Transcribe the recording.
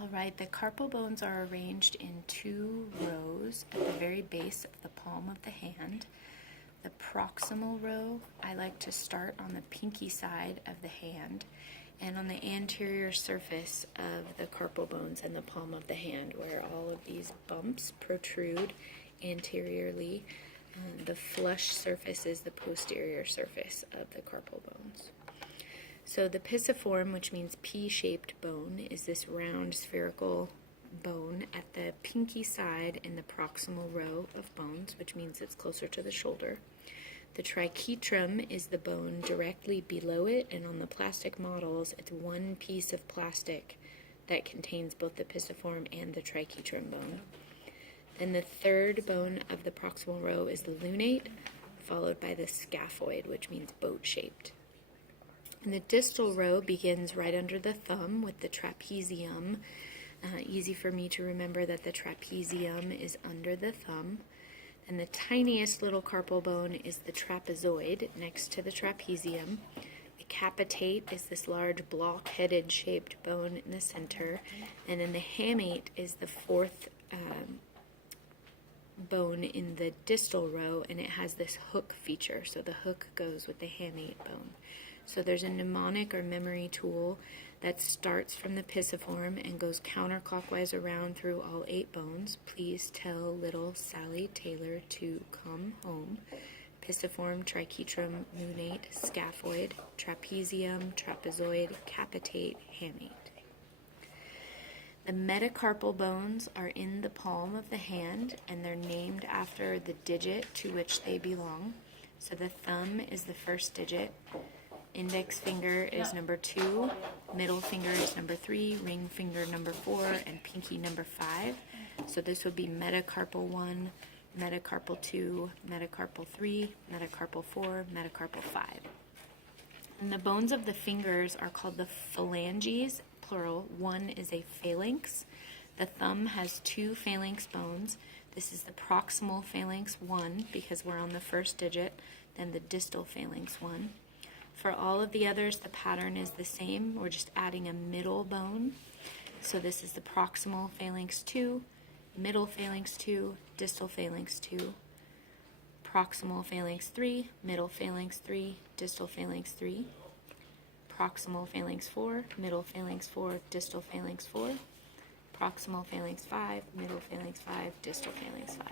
All right, the carpal bones are arranged in two rows at the very base of the palm of the hand. The proximal row, I like to start on the pinky side of the hand and on the anterior surface of the carpal bones in the palm of the hand, where all of these bumps protrude anteriorly. The flush surface is the posterior surface of the carpal bones. So the pisiform, which means P-shaped bone, is this round spherical bone at the pinky side in the proximal row of bones, which means it's closer to the shoulder. The triquetrum is the bone directly below it, and on the plastic models, it's one piece of plastic that contains both the pisiform and the triquetrum bone. Then the third bone of the proximal row is the lunate, followed by the scaphoid, which means boat-shaped. And the distal row begins right under the thumb with the trapezium. Easy for me to remember that the trapezium is under the thumb. And the tiniest little carpal bone is the trapezoid next to the trapezium. The capitate is this large block-headed shaped bone in the center. And then the hamate is the fourth bone in the distal row, and it has this hook feature. So the hook goes with the hamate bone. So there's a mnemonic or memory tool that starts from the pisiform and goes counterclockwise around through all 8 bones. Please tell little Sally Taylor to come home. Pisiform, triquetrum, lunate, scaphoid, trapezium, trapezoid, capitate, hamate. The metacarpal bones are in the palm of the hand, and they're named after the digit to which they belong. So the thumb is the first digit. Index finger is number 2, middle finger is number 3, ring finger number 4, and pinky number 5. So this would be metacarpal 1, metacarpal 2, metacarpal 3, metacarpal 4, metacarpal 5. And the bones of the fingers are called the phalanges, plural. One is a phalanx. The thumb has 2 phalanx bones. This is the proximal phalanx 1 because we're on the first digit, then the distal phalanx 1. For all of the others, the pattern is the same. We're just adding a middle bone. So this is the proximal phalanx 2, middle phalanx 2, distal phalanx 2, proximal phalanx 3, middle phalanx 3, distal phalanx 3, proximal phalanx 4, middle phalanx 4, distal phalanx 4, proximal phalanx 5, middle phalanx 5, distal phalanx 5.